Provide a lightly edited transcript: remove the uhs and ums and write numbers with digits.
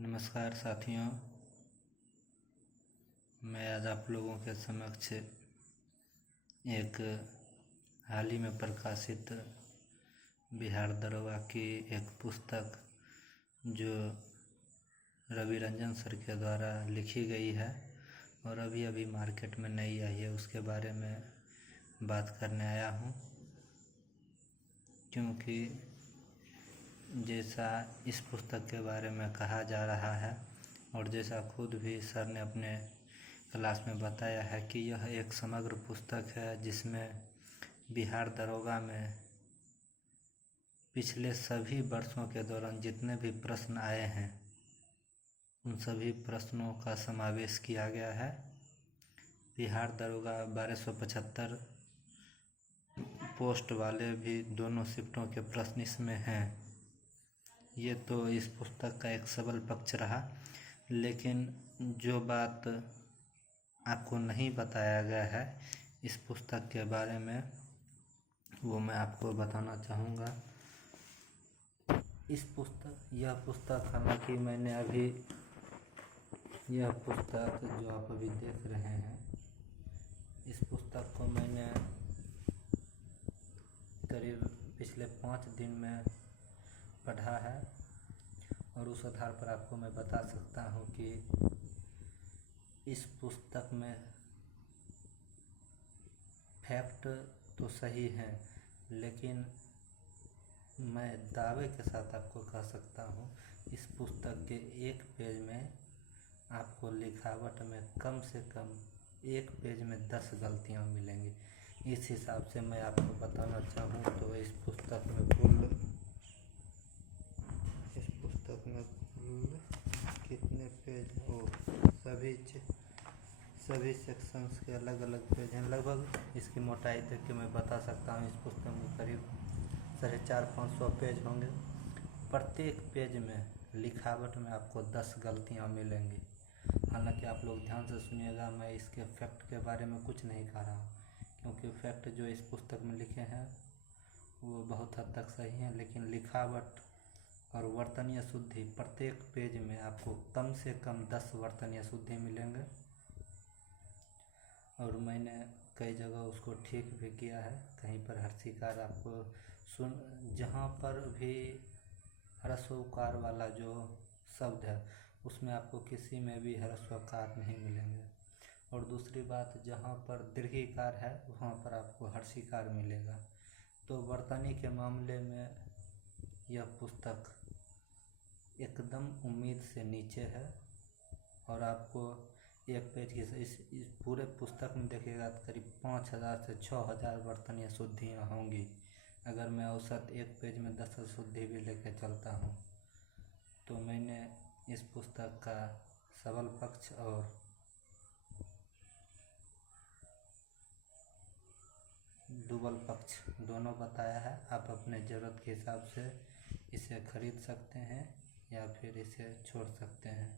नमस्कार साथियों, मैं आज आप लोगों के समक्ष एक हाल ही में प्रकाशित बिहार दरोगा की एक पुस्तक जो रवि रंजन सर के द्वारा लिखी गई है और अभी अभी मार्केट में नई आई है, उसके बारे में बात करने आया हूँ। क्योंकि जैसा इस पुस्तक के बारे में कहा जा रहा है और जैसा खुद भी सर ने अपने क्लास में बताया है कि यह एक समग्र पुस्तक है जिसमें बिहार दरोगा में पिछले सभी वर्षों के दौरान जितने भी प्रश्न आए हैं उन सभी प्रश्नों का समावेश किया गया है। बिहार दरोगा 1275 पोस्ट वाले भी दोनों शिफ्टों के प्रश्न इसमें हैं। ये तो इस पुस्तक का एक सबल पक्ष रहा, लेकिन जो बात आपको नहीं बताया गया है इस पुस्तक के बारे में वो मैं आपको बताना चाहूँगा। यह पुस्तक हालांकि मैंने अभी यह पुस्तक जो आप अभी देख रहे हैं इस पुस्तक को मैंने करीब पिछले 5 दिन में पढ़ा है और उस आधार पर आपको मैं बता सकता हूँ कि इस पुस्तक में फैक्ट तो सही है, लेकिन मैं दावे के साथ आपको कह सकता हूँ इस पुस्तक के एक पेज में आपको लिखावट में कम से कम एक पेज में 10 गलतियाँ मिलेंगी। इस हिसाब से मैं आपको बताना चाहूँ तो इस पुस्तक में कुल कितने पेज हो, सभी सेक्शंस के अलग अलग पेज हैं। लगभग इसकी मोटाई तक के मैं बता सकता हूँ इस पुस्तक में करीब 450-500 पेज होंगे। प्रत्येक पेज में लिखावट में आपको 10 गलतियाँ मिलेंगी। हालांकि आप लोग ध्यान से सुनिएगा, मैं इसके फैक्ट के बारे में कुछ नहीं कह रहा हूँ क्योंकि फैक्ट जो इस पुस्तक में लिखे हैं वो बहुत हद तक सही हैं, लेकिन लिखावट और वर्तनीय शुद्धि प्रत्येक पेज में आपको कम से कम 10 वर्तनीय शुद्धि मिलेंगे। और मैंने कई जगह उसको ठीक भी किया है। कहीं पर हर्षिकार आपको जहाँ पर भी ह्रस्वकार वाला जो शब्द है उसमें आपको किसी में भी ह्रस्वकार नहीं मिलेंगे। और दूसरी बात, जहाँ पर दीर्घिकार है वहाँ पर आपको हर्षिकार मिलेगा। तो वर्तनी के मामले में यह पुस्तक एकदम उम्मीद से नीचे है और आपको एक पेज की इस पूरे पुस्तक में देखिएगा करीब 5000 से 6000 वर्तनीय शुद्धियाँ होंगी। अगर मैं औसत एक पेज में 10 शुद्धि भी लेकर चलता हूँ तो मैंने इस पुस्तक का सबल पक्ष और दुबल पक्ष दोनों बताया है। आप अपने ज़रूरत के हिसाब से इसे खरीद सकते हैं या फिर इसे छोड़ सकते हैं।